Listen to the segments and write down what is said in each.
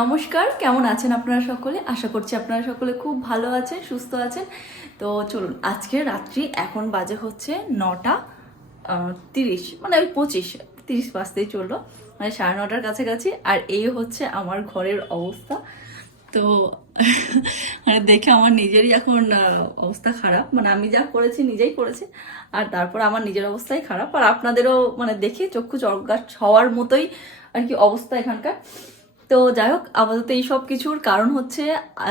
নমস্কার, কেমন আছেন আপনারা সকলে? আশা করছি আপনারা সকলে খুব ভালো আছেন, সুস্থ আছেন। তো চলুন আজকে রাত্রি এখন বাজে হচ্ছে নটা তিরিশ মানে ওই পঁচিশ, তিরিশ বাজতেই চলল মানে সাড়ে নটার কাছাকাছি। আর এই হচ্ছে আমার ঘরের অবস্থা। তো মানে দেখে আমার নিজেরই এখন অবস্থা খারাপ। মানে আমি যা করেছি নিজেই করেছি, আর তারপর আমার নিজের অবস্থাই খারাপ। আর আপনাদেরও মানে দেখে চক্ষু চরগাছ হওয়ার মতোই আর কি অবস্থা এখানকার। তো যাই হোক, আপাতত এই সব কিছুর কারণ হচ্ছে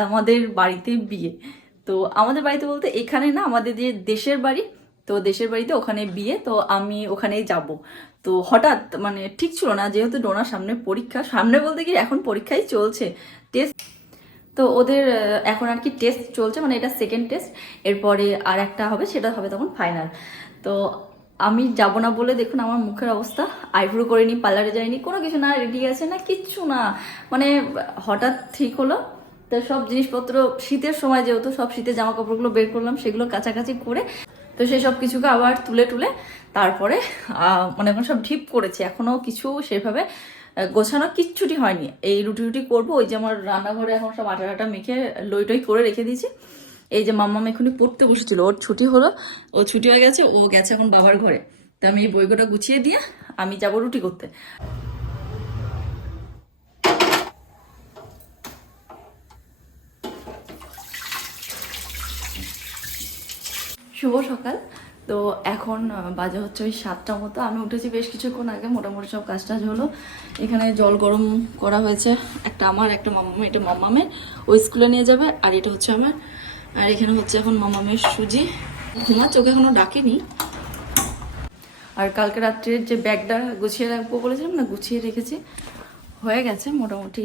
আমাদের বাড়িতে বিয়ে। তো আমাদের বাড়িতে বলতে এখানে না আমাদের যে দেশের বাড়ি, তো দেশের বাড়িতে ওখানে বিয়ে, তো আমি ওখানেই যাব। তো হঠাৎ মানে ঠিক ছিল না, যেহেতু ডোনার সামনে পরীক্ষা, সামনে বলতে কি এখন পরীক্ষাই চলছে। টেস্ট তো ওদের এখন আর কি টেস্ট চলছে মানে এটা সেকেন্ড টেস্ট এরপরে আর একটা হবে, সেটা হবে তখন ফাইনাল তো আমি যাব না বলে দেখুন আমার মুখের অবস্থা। আইব্রো করিনি পার্লারে যাইনি কোনো কিছু না রেডি আছে না, কিচ্ছু না। মানে হঠাৎ ঠিক হলো। তো সব জিনিসপত্র, শীতের সময় যেহেতু সব শীতের জামা কাপড়গুলো বের করলাম, সেগুলো কাছাকাছি করে, তো সেই সব কিছুকে আবার তুলে তুলে তারপরে মানে এখন সব ঢিপ করেছি। এখনও কিছু সেভাবে গোছানো কিচ্ছুটি হয়নি। এই রুটি রুটি করব, ওই যে আমার রান্নাঘরে এখন সব আটা আটা মেখে লই টই করে রেখে দিয়েছি। এই যে মাম্মাম এখনই পড়তে বসেছিল, ওর ছুটি হলো, ও ছুটি হয়ে গেছে, ও গেছে এখন বাবার ঘরে। তো আমি এই বইগুলো গুছিয়ে দিয়ে আমি যাব রুটি করতে। শুভ সকাল। তো এখন বাজে হচ্ছে ওই সাতটা মতো। আমি উঠেছি বেশ কিছুক্ষণ আগে, মোটামুটি সব কাজ টাজ হলো। এখানে জল গরম করা হয়েছে, একটা আমার, একটা মামামে এটা মামামের ওই স্কুলে নিয়ে যাবে, আর এটা হচ্ছে আমার আর এখানে হচ্ছে এখন মামামের সুজি। ঘুমাচ্ছে চোখে এখনও ডাকেনি। আর কালকে রাত্রের যে ব্যাগটা গুছিয়ে রাখব বলেছিলাম না গুছিয়ে রেখেছি হয়ে গেছে মোটামুটি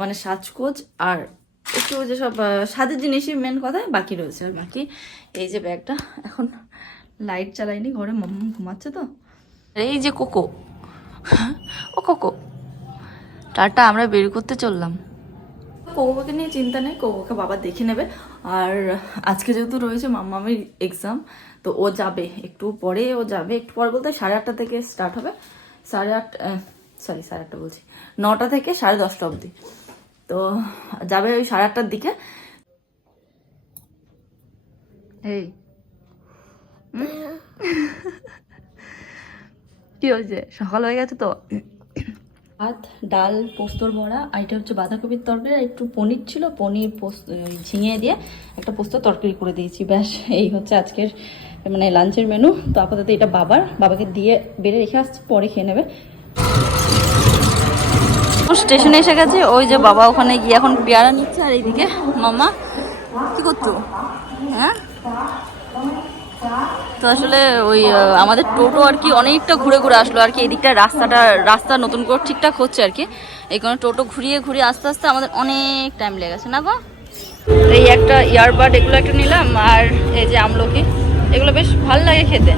মানে সাজগোজ আর একটু যেসব সাজের জিনিসই মেন কথা বাকি রয়েছে আর বাকি। এই যে ব্যাগটা এখন লাইট চালাইনি ঘরে মাম্মা ঘুমাচ্ছে তো। এই যে কোকো ও কোকো টাটা আমরা বের করতে চললাম। কোকোকে নিয়ে চিন্তা নেই কোকোকে বাবা দেখে নেবে। আর আজকে যেহেতু রয়েছে মাম্মামের এক্সাম তো ও যাবে একটু পরে ও যাবে একটু পরে বলতে সাড়ে আটটা থেকে স্টার্ট হবে। সাড়ে আট সরি সাড়ে আটটা বলছি। নটা থেকে সাড়ে দশটা অবধি। তো যাবে ওই সাড়ে আটটার দিকে। এই? কি হয়েছে? সকাল হয়ে গেছে তো? ভাত, ডাল, পোস্তর বড়া আর এটা হচ্ছে বাঁধাকপির তরকারি। আর একটু পনির ছিল, পনির পোস্ত ঝিঙে দিয়ে একটা পোস্ত তরকারি করে দিয়েছি। ব্যাস, এই হচ্ছে আজকের মানে লাঞ্চের মেনু তো আপাতত এটা বাবার। বাবাকে দিয়ে বেড়ে রেখে আসছি, পরে খেয়ে নেবে। স্টেশনে এসে গেছে, ওই যে বাবা ওখানে গিয়ে এখন পেয়ারা নিচ্ছে আর এইদিকে মামা, কি করছ? হ্যাঁ? তো আসলে ওই আমাদের টোটো আর কি অনেকটা ঘুরে ঘুরে আসলো আর কি। এদিকটা রাস্তাটা, রাস্তা নতুন করে ঠিকঠাক হচ্ছে আর কি। এই কারণে টোটো ঘুরিয়ে ঘুরিয়ে আস্তে আস্তে আমাদের অনেক টাইম লেগেছে না গো? এই একটা ইয়ারবাড এগুলো একটা নিলাম আর এই যে আমলকি, এগুলো বেশ ভালো লাগে খেতে।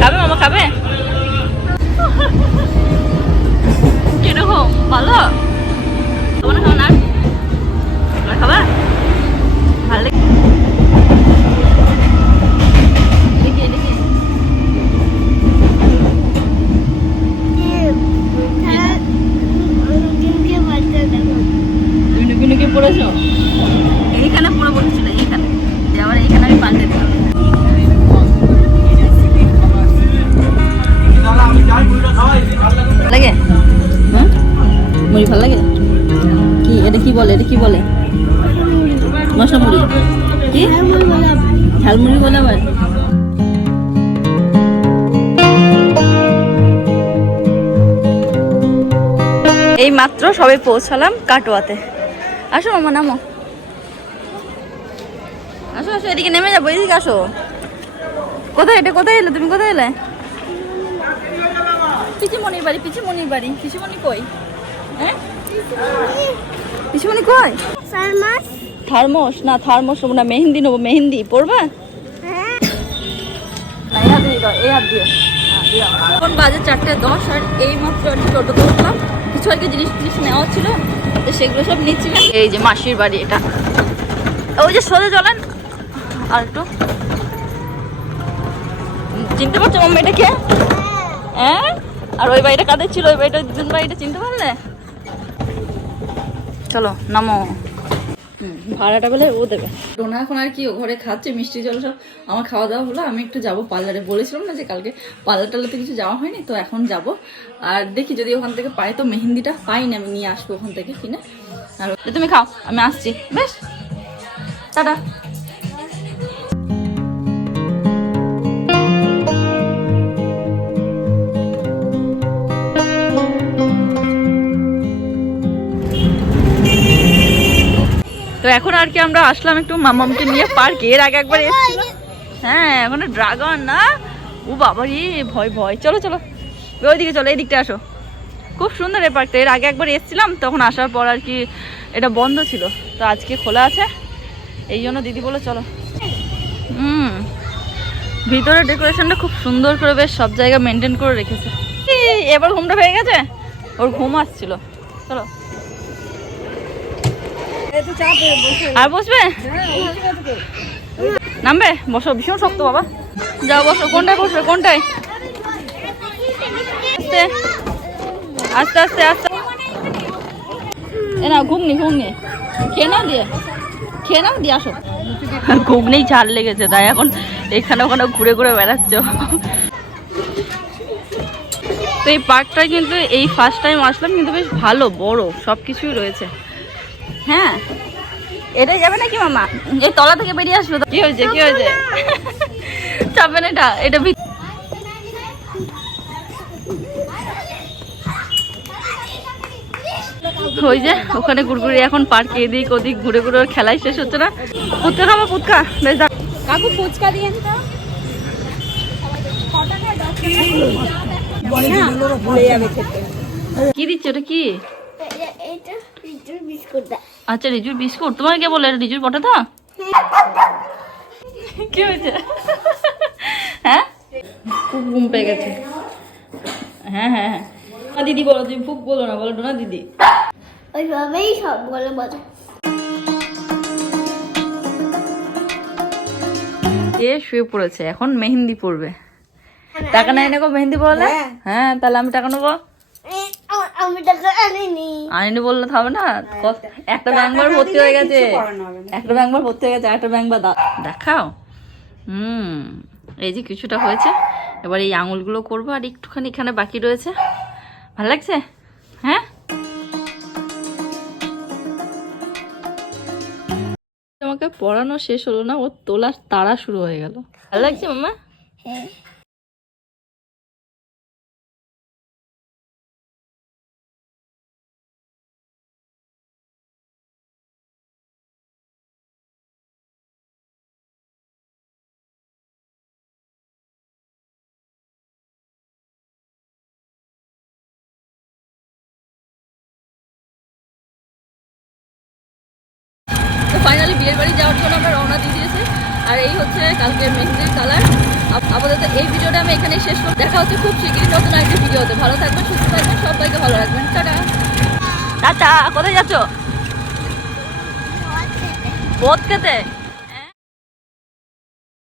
খাবে মামা, খাবে? কীরকম ভালো খাব না খাব না আর খাবা ভালো লাগে দেখি দেখি তুমি নুকি নুকি পড়েছো? এইখানে পড়ে বসেছিল এইখানে। আবার এইখানে আমি পাল্টে দিলাম। লাগে? হ্যাঁ মুড়ি ভালো লাগে? কি এটা কি বলে এটা কি বলে? মশলা মুড়ি? কি? ঝালমুড়ি বলে আবার? এই মাত্র সবে পৌঁছালাম কাটোয়াতে। আসো মামা নামো। আসো আসো এদিকে নেমে যাব এদিকে আসো। কোথায় এটা? কোথায় এলে? তুমি কোথায় এলে? পিচিমণির বাড়ি পিচিমণির বাড়ি। পিচিমণি কই? হ্যাঁ? পিচিমণি কই? থার্মোস। না থার্মোস নেব না মেহেন্দি নেব মেহেন্দি। পড়বা হ্যাঁ, দিও। এখন বাজে চারটে দশ আর এই মাত্র আর কি টোটোতে উঠলাম। কিছু আর কি জিনিস টিনিস নেওয়া ছিল তো সেগুলো সব নিচ্ছিলাম। এই যে মাসির বাড়ি এটা। ওই যে সোজা চলেন। আর একটু। চিনতে পারছ মাম্মা এটা কে? হ্যাঁ? আর ওই বাড়িটা কাদের ছিল? ওই বাড়িটা দুজন বাড়িটা চিনতে পারলে? চলো, নামো। ভাড়াটা বলে ও দেবে। ডোনা এখন আর কি ও ঘরে খাচ্ছে মিষ্টি জল সব। আমার খাওয়া দাওয়া হলো আমি একটু যাব পার্লারে। বলেছিলাম না যে কালকে পার্লার টালাতে কিছু যাওয়া হয়নি তো এখন যাব। আর দেখি যদি ওখান থেকে পাই তো মেহেন্দিটা পাই না আমি নিয়ে আসব ওখান থেকে কিনে। আর তুমি খাও আমি আসছি। বেশ টাটা। তো এখন আর কি আমরা আসলাম একটু মামামকে নিয়ে পার্কে। এর আগে একবার এসেছিলাম হ্যাঁ এখন ড্রাগন না? ও বাবারি ভয় ভয়। চলো চলো। ওইদিকে চলো এই দিকটা আসো। খুব সুন্দর এই পার্কটা। এর আগে একবার এসেছিলাম তখন আসার পর আর কি এটা বন্ধ ছিল। তো আজকে খোলা আছে। এই জন্য দিদি বলে চলো। হুম। ভিতরে ডেকোরেশনটা খুব সুন্দর করে বেশ সব জায়গা মেনটেন করে রেখেছে। এবার ঘুমটা হয়ে গেছে? ওর ঘুম আসছিল। চলো। আর বসবে? নামবে? বসো ভীষণ শক্ত বাবা। যাও বসো। কোনটায় বসবে? কোনটায়? আস্তে। আস্তে আস্তে আস্তে। এ না ঘুগনি ঘুগনি। খেয়ে নাও দিয়ে। খেয়ে নাও দিয়ে আসো। ঘুগনেই ঝাল লেগেছে তাই এখন এখানে ওখানে ঘুরে ঘুরে বেড়াচ্ছ। তো এই পার্কটা কিন্তু এই ফার্স্ট টাইম আসলাম কিন্তু বেশ ভালো বড় সব কিছুই রয়েছে। হ্যাঁ। এটাই যাবে নাকি মামা? এই তলা থেকে বেরিয়ে আসলো তো। কি হয়েছে কি হয়েছে? যাবে না এটা এটা ওই যে ওখানে ঘুরঘুরি এখন পার্কে এদিক ওদিক ঘুরে ঘুরে খেলাই শেষ হচ্ছে না। পুৎকা খাব পুৎকা বেশ। কাকু ফুচকা দিয়ে তো। কি দিচ্ছে ওটা কি? আচ্ছা রিজুর বিস্কুট? তোমার কে বলে রিজুর পটাটা কি হয়েছে? হ্যাঁ? খুব ঘুম পেয়ে গেছে। হ্যাঁ হ্যাঁ হ্যাঁ। দিদি বলো তুমি ফুক বলো না বলো না দিদি। ওইভাবেই সব বলে বলে। এ শুয়ে পড়েছে এখন মেহেন্দি পড়বে টাকা নাই নেব মেহেন্দি পড়লে? হ্যাঁ তাহলে আমি টাকা নেব। আমি টাকা আনিনি। আনিনি বললে তো হবে না। একটা ব্যাংক বার ভর্তি হয়ে গেছে। একটা ব্যাংক বার ভর্তি হয়ে গেছে একটা ব্যাংক বার দা- দেখাও। হুম এই যে কিছুটা হয়েছে। এবার এই আঙুলগুলো করব আর একটুখানি এখানে বাকি রয়েছে। ভালো লাগছে? হ্যাঁ? আমাকে পড়ানো শেষ হলো না ও তোলার তাড়া শুরু হয়ে গেল। ভালো লাগছে মামা? হ্যাঁ। ফাইনালি বিয়ের বাড়ি যাওয়ার জন্য আমরা রওনা দিয়ে দিয়েছি। আর এই হচ্ছে কালকে মেহেন্দির কালার আপাতত এই ভিডিওটা আমি এখানে শেষ করব। দেখা হচ্ছে খুব শিগগিরই নতুন একটা ভিডিওতে। ভালো থাকবেন সুস্থ থাকবেন সবাইকে ভালো রাখবেন। টাটা। টাটা কোথায় যাচ্ছ? বোধ খেতে?